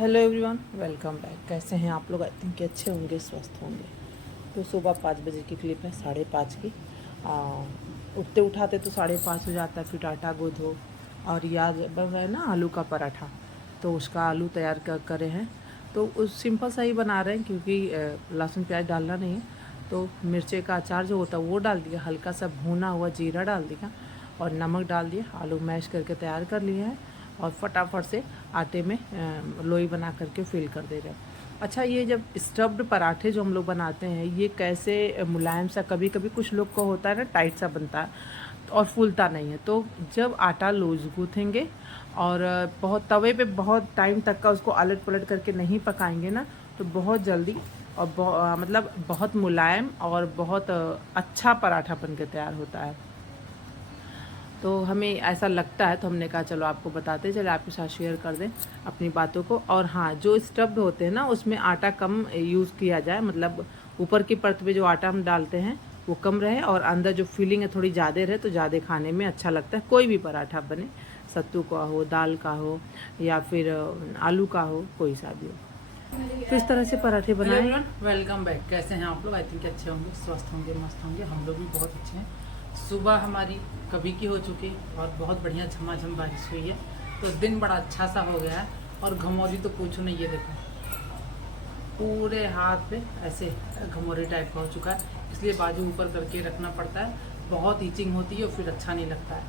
Hello everyone, welcome back. कैसे हैं आप लोग? आई थिंक कि अच्छे होंगे, स्वस्थ होंगे। तो सुबह 5 बजे की क्लिप है, 5:30 की। उठते उठाते तो 5:30 हो जाता है। फिर आटा गूँथो और याद बन रहा है ना आलू का पराठा, तो उसका आलू तैयार करे हैं। तो उस सिंपल सा ही बना रहे हैं क्योंकि लहसुन प्याज डालना नहीं है। तो मिर्चे का अचार जो होता है वो डाल दिया, हल्का सा भुना हुआ जीरा डाल दिया और नमक डाल दिया। आलू मैश करके तैयार कर लिए हैं और फटाफट से आटे में लोई बना करके फिल कर दे रहे हैं। अच्छा, ये जब स्टफ्ड पराठे जो हम लोग बनाते हैं, ये कैसे मुलायम सा, कभी कभी कुछ लोग को होता है ना टाइट सा बनता है और फूलता नहीं है। तो जब आटा लूज गूँथेंगे और बहुत तवे पे बहुत टाइम तक का उसको अलट पलट करके नहीं पकाएंगे ना, तो बहुत जल्दी और मतलब बहुत मुलायम और बहुत अच्छा पराठा बन के तैयार होता है। तो हमें ऐसा लगता है, तो हमने कहा चलो आपको बताते चले, आपके साथ शेयर कर दें अपनी बातों को। और हाँ, जो स्टफ्ड होते हैं ना उसमें आटा कम यूज़ किया जाए, मतलब ऊपर की परत पे जो आटा हम डालते हैं वो कम रहे और अंदर जो फिलिंग है थोड़ी ज़्यादा रहे, तो ज़्यादा खाने में अच्छा लगता है। कोई भी पराठा बने, सत्तू का हो, दाल का हो या फिर आलू का हो, कोई सा भी हो। तो इस तरह से पराठे बनाए। Welcome back. कैसे हैं आप लोग? आई थिंक अच्छे होंगे, स्वस्थ होंगे, मस्त होंगे। हम लोग भी बहुत अच्छे हैं। सुबह हमारी कभी की हो चुकी और बहुत बढ़िया झमाझम बारिश हुई है, तो दिन बड़ा अच्छा सा हो गया है। और घमौरी तो पूछो नहीं, ये देखो पूरे हाथ पे ऐसे घमौरी टाइप का हो चुका है, इसलिए बाजू ऊपर करके रखना पड़ता है। बहुत ईचिंग होती है और फिर अच्छा नहीं लगता है।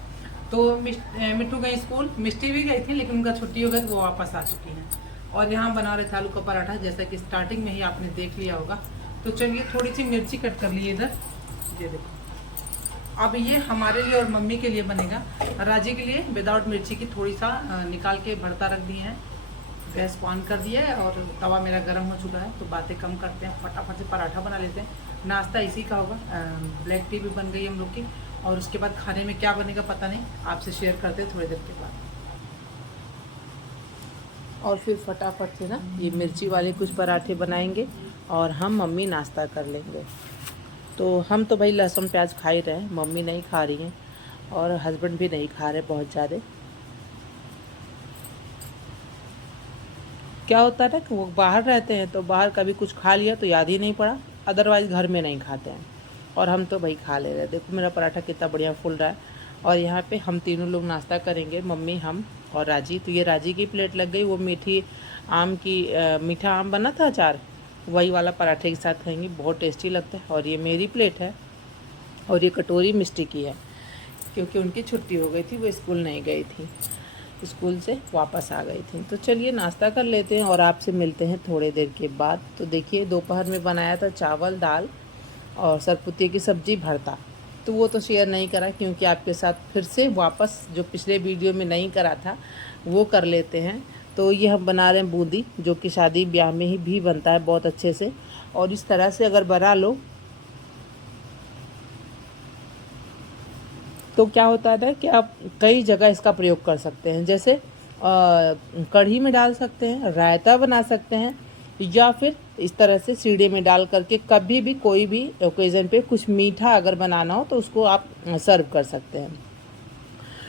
तो मिट्टू गई स्कूल, मिष्टी भी गई थी लेकिन उनका छुट्टी हो गई तो वो वापस आ चुकी हैं। और यहाँ बना रहे थे आलू का पराठा, जैसा कि स्टार्टिंग में ही आपने देख लिया होगा। तो चलिए थोड़ी सी मिर्ची कट कर लिए इधर, ये देखो। अब ये हमारे लिए और मम्मी के लिए बनेगा। राजी के लिए विदाउट मिर्ची की थोड़ी सा निकाल के भरता रख दिए हैं। गैस को ऑन कर दिया है और तवा मेरा गर्म हो चुका है। तो बातें कम करते हैं, फटाफट से पराठा बना लेते हैं। नाश्ता इसी का होगा। ब्लैक टी भी बन गई हम लोग की, और उसके बाद खाने में क्या बनेगा पता नहीं, आपसे शेयर करते हैं थोड़ी देर के बाद। और फिर फटाफट से ना ये मिर्ची वाले कुछ पराठे बनाएंगे और हम मम्मी नाश्ता कर लेंगे। तो हम तो भाई लहसुन प्याज खा ही रहे हैं, मम्मी नहीं खा रही हैं और हस्बैंड भी नहीं खा रहे बहुत ज़्यादा। क्या होता है ना कि वो बाहर रहते हैं तो बाहर कभी कुछ खा लिया तो याद ही नहीं पड़ा, अदरवाइज़ घर में नहीं खाते हैं। और हम तो भाई खा ले रहे हैं। देखो मेरा पराठा कितना बढ़िया फूल रहा है। और यहाँ पे हम तीनों लोग नाश्ता करेंगे, मम्मी, हम और राजी। तो ये राजी की प्लेट लग गई, वो मीठी आम की मीठा आम बना था अचार, वही वाला पराठे के साथ खाएंगे, बहुत टेस्टी लगता है। और ये मेरी प्लेट है और ये कटोरी मिष्टी की है, क्योंकि उनकी छुट्टी हो गई थी, वो स्कूल नहीं गई थी, स्कूल से वापस आ गई थी। तो चलिए नाश्ता कर लेते हैं और आपसे मिलते हैं थोड़ी देर के बाद। तो देखिए दोपहर में बनाया था चावल, दाल और सरपुतिये की सब्ज़ी, भरता। तो वो तो शेयर नहीं करा क्योंकि आपके साथ फिर से वापस जो पिछले वीडियो में नहीं करा था वो कर लेते हैं। तो ये हम बना रहे हैं बूंदी, जो कि शादी ब्याह में ही भी बनता है बहुत अच्छे से। और इस तरह से अगर बना लो तो क्या होता है ना कि आप कई जगह इसका प्रयोग कर सकते हैं। जैसे कढ़ी में डाल सकते हैं, रायता बना सकते हैं, या फिर इस तरह से सीढ़े में डाल करके कभी भी कोई भी ओकेज़न पे कुछ मीठा अगर बनाना हो तो उसको आप सर्व कर सकते हैं।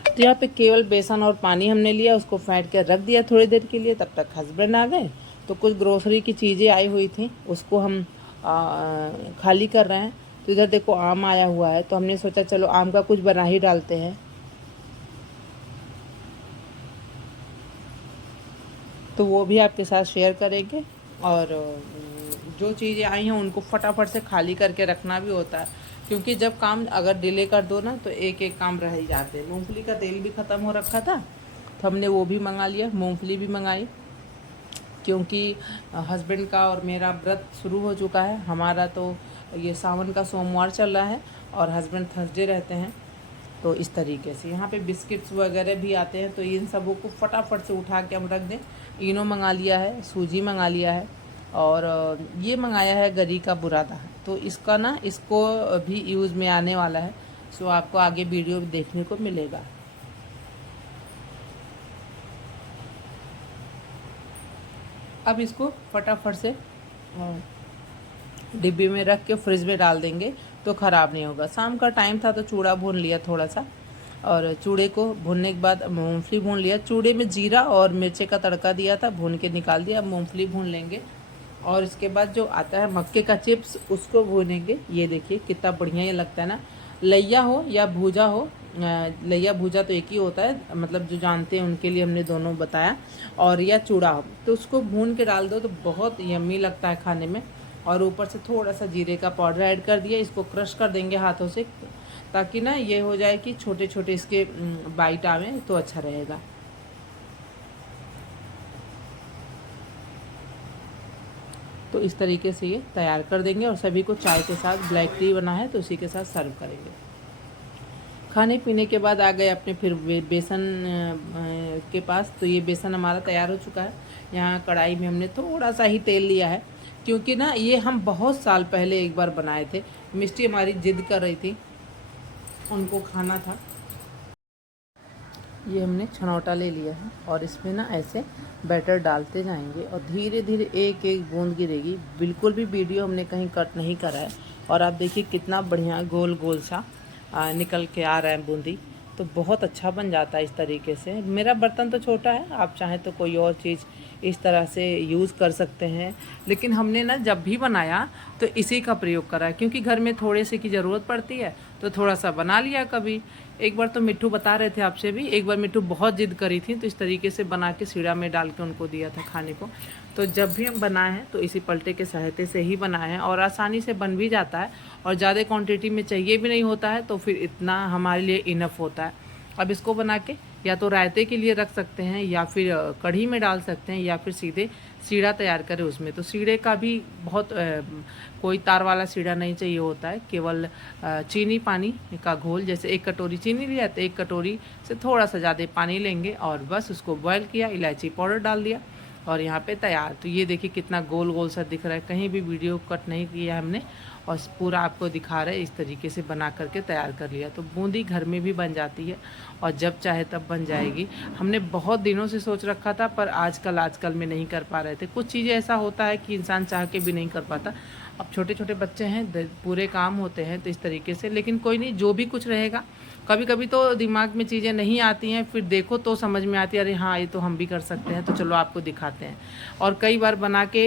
तो यहाँ पे केवल बेसन और पानी हमने लिया, उसको फेंट के रख दिया थोड़ी देर के लिए। तब तक हस्बैंड आ गए, तो कुछ ग्रोसरी की चीज़ें आई हुई थी उसको हम खाली कर रहे हैं। तो इधर देखो आम आया हुआ है, तो हमने सोचा चलो आम का कुछ बना ही डालते हैं। तो वो भी आपके साथ शेयर करेंगे। और जो चीज़ें आई हैं उनको फटाफट से खाली करके रखना भी होता है, क्योंकि जब काम अगर डिले कर दो ना तो एक एक काम रह ही जाते हैं। मूंगफली का तेल भी ख़त्म हो रखा था, तो हमने वो भी मंगा लिया, मूंगफली भी मंगाई, क्योंकि हस्बैंड का और मेरा व्रत शुरू हो चुका है। हमारा तो ये सावन का सोमवार चल रहा है और हस्बैंड थर्सडे रहते हैं। तो इस तरीके से यहाँ पे बिस्किट्स वगैरह भी आते हैं, तो इन सबों को फटाफट से उठा के हम रख दें। इनो मंगा लिया है, सूजी मंगा लिया है, और ये मंगाया है गरी का बुरादा। तो इसका ना, इसको भी यूज़ में आने वाला है। सो आपको आगे वीडियो देखने को मिलेगा। अब इसको फटाफट से डिब्बे में रख के फ्रिज में डाल देंगे तो ख़राब नहीं होगा। शाम का टाइम था तो चूड़ा भून लिया थोड़ा सा, और चूड़े को भूनने के बाद मूंगफली भून लिया। चूड़े में जीरा और मिर्चे का तड़का दिया था, भून के निकाल दिया। अब मूंगफली भून लेंगे और इसके बाद जो आता है मक्के का चिप्स उसको भूनेंगे। ये देखिए कितना बढ़िया ये लगता है ना, लैया हो या भूजा हो। लैया भूजा तो एक ही होता है, मतलब जो जानते हैं उनके लिए हमने दोनों बताया। और या चूड़ा हो तो उसको भून के डाल दो तो बहुत यम्मी लगता है खाने में। और ऊपर से थोड़ा सा जीरे का पाउडर ऐड कर दिया। इसको क्रश कर देंगे हाथों से ताकि ना ये हो जाए कि छोटे छोटे इसके बाइट आवे तो अच्छा रहेगा। तो इस तरीके से ये तैयार कर देंगे और सभी को चाय के साथ, ब्लैक टी बना है तो उसी के साथ सर्व करेंगे। खाने पीने के बाद आ गए अपने फिर बेसन के पास। तो ये बेसन हमारा तैयार हो चुका है। यहाँ कढ़ाई में हमने थोड़ा सा ही तेल लिया है क्योंकि ना ये हम बहुत साल पहले एक बार बनाए थे। मिष्टी हमारी जिद कर रही थी, उनको खाना था। ये हमने छनौटा ले लिया है और इसमें ना ऐसे बैटर डालते जाएंगे और धीरे धीरे एक एक बूंद गिरेगी। बिल्कुल भी वीडियो हमने कहीं कट नहीं करा है। और आप देखिए कितना बढ़िया गोल गोल सा निकल के आ रहा है बूंदी। तो बहुत अच्छा बन जाता है इस तरीके से। मेरा बर्तन तो छोटा है, आप चाहें तो कोई और चीज़ इस तरह से यूज़ कर सकते हैं। लेकिन हमने ना जब भी बनाया तो इसी का प्रयोग करा है क्योंकि घर में थोड़े से की ज़रूरत पड़ती है तो थोड़ा सा बना लिया। कभी एक बार तो मिट्ठू बता रहे थे आपसे भी, एक बार मिट्ठू बहुत जिद करी थी तो इस तरीके से बना के सीढ़ा में डाल के उनको दिया था खाने को। तो जब भी हम बनाए हैं तो इसी पलटे के सहायते से ही बनाए हैं और आसानी से बन भी जाता है और ज़्यादा क्वांटिटी में चाहिए भी नहीं होता है तो फिर इतना हमारे लिए इनफ होता है। अब इसको बना के या तो रायते के लिए रख सकते हैं या फिर कढ़ी में डाल सकते हैं या फिर सीधे सीढ़ा तैयार करें उसमें। तो सीढ़े का भी बहुत कोई तार वाला सीढ़ा नहीं चाहिए होता है, केवल चीनी पानी का घोल। जैसे 1 कटोरी चीनी लिया तो 1 कटोरी से थोड़ा सा ज़्यादा पानी लेंगे और बस उसको बॉयल किया, इलायची पाउडर डाल दिया और यहाँ पे तैयार। तो ये देखिए कितना गोल गोल सा दिख रहा है, कहीं भी वीडियो कट नहीं किया हमने और पूरा आपको दिखा रहे हैं। इस तरीके से बना करके तैयार कर लिया। तो बूंदी घर में भी बन जाती है और जब चाहे तब बन जाएगी। हमने बहुत दिनों से सोच रखा था पर आजकल में नहीं कर पा रहे थे। कुछ चीज़ें ऐसा होता है कि इंसान चाह के भी नहीं कर पाता। अब छोटे छोटे बच्चे हैं, पूरे काम होते हैं तो इस तरीके से। लेकिन कोई नहीं, जो भी कुछ रहेगा। कभी कभी तो दिमाग में चीज़ें नहीं आती हैं, फिर देखो तो समझ में आती है, अरे हाँ ये तो हम भी कर सकते हैं, तो चलो आपको दिखाते हैं। और कई बार बना के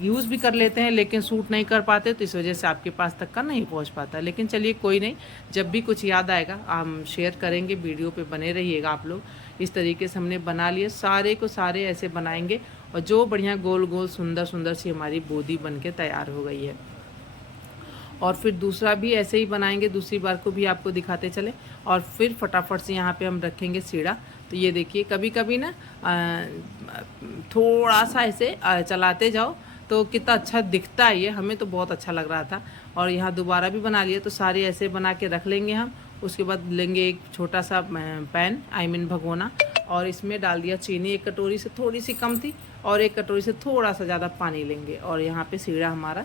यूज़ भी कर लेते हैं लेकिन सूट नहीं कर पाते तो इस वजह से आपके पास तक का नहीं पहुंच पाता। लेकिन चलिए कोई नहीं, जब भी कुछ याद आएगा हम शेयर करेंगे। वीडियो पे बने रहिएगा आप लोग। इस तरीके से हमने बना लिए, सारे को सारे ऐसे बनाएंगे और जो बढ़िया गोल गोल सुंदर सुंदर सी हमारी बूंदी बन के तैयार हो गई है। और फिर दूसरा भी ऐसे ही बनाएंगे, दूसरी बार को भी आपको दिखाते चले। और फिर फटाफट से यहाँ पे हम रखेंगे सीढ़ा। तो ये देखिए कभी कभी ना थोड़ा सा ऐसे चलाते जाओ तो कितना अच्छा दिखता है। ये हमें तो बहुत अच्छा लग रहा था। और यहाँ दोबारा भी बना लिए, तो सारे ऐसे बना के रख लेंगे हम। उसके बाद लेंगे एक छोटा सा पैन, भगोना, और इसमें डाल दिया चीनी। 1 कटोरी से थोड़ी सी कम थी और 1 कटोरी से थोड़ा सा ज़्यादा पानी लेंगे और यहाँ पे सीढ़ा हमारा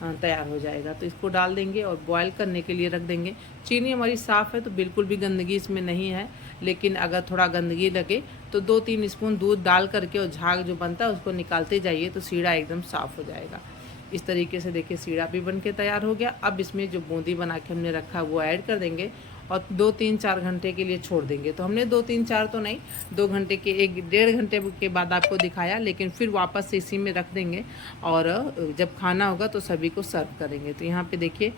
तैयार हो जाएगा। तो इसको डाल देंगे और बॉयल करने के लिए रख देंगे। चीनी हमारी साफ़ है तो बिल्कुल भी गंदगी इसमें नहीं है। लेकिन अगर थोड़ा गंदगी लगे तो 2-3 स्पून दूध डाल करके और झाग जो बनता है उसको निकालते जाइए तो सीढ़ा एकदम साफ़ हो जाएगा। इस तरीके से देखिए सीढ़ा भी बन के तैयार हो गया। अब इसमें जो बूंदी बना के हमने रखा वो ऐड कर देंगे और 2-3-4 घंटे के लिए छोड़ देंगे। तो हमने 2-3-4 तो नहीं, 2 घंटे के 1-1.5 घंटे के बाद आपको दिखाया। लेकिन फिर वापस से इसी में रख देंगे और जब खाना होगा तो सभी को सर्व करेंगे। तो यहाँ पे देखिए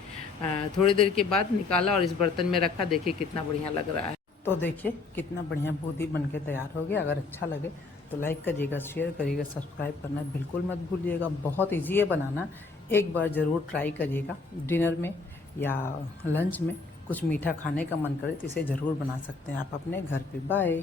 थोड़ी देर के बाद निकाला और इस बर्तन में रखा। देखिए कितना बढ़िया लग रहा है। तो देखिए कितना बढ़िया बूंदी बन के तैयार हो गया। अगर अच्छा लगे तो लाइक करिएगा, शेयर करिएगा, सब्सक्राइब करना बिल्कुल मत भूलिएगा। बहुत ईजी है बनाना, एक बार ज़रूर ट्राई करिएगा। डिनर में या लंच में कुछ मीठा खाने का मन करे तो इसे ज़रूर बना सकते हैं आप अपने घर पे। बाय।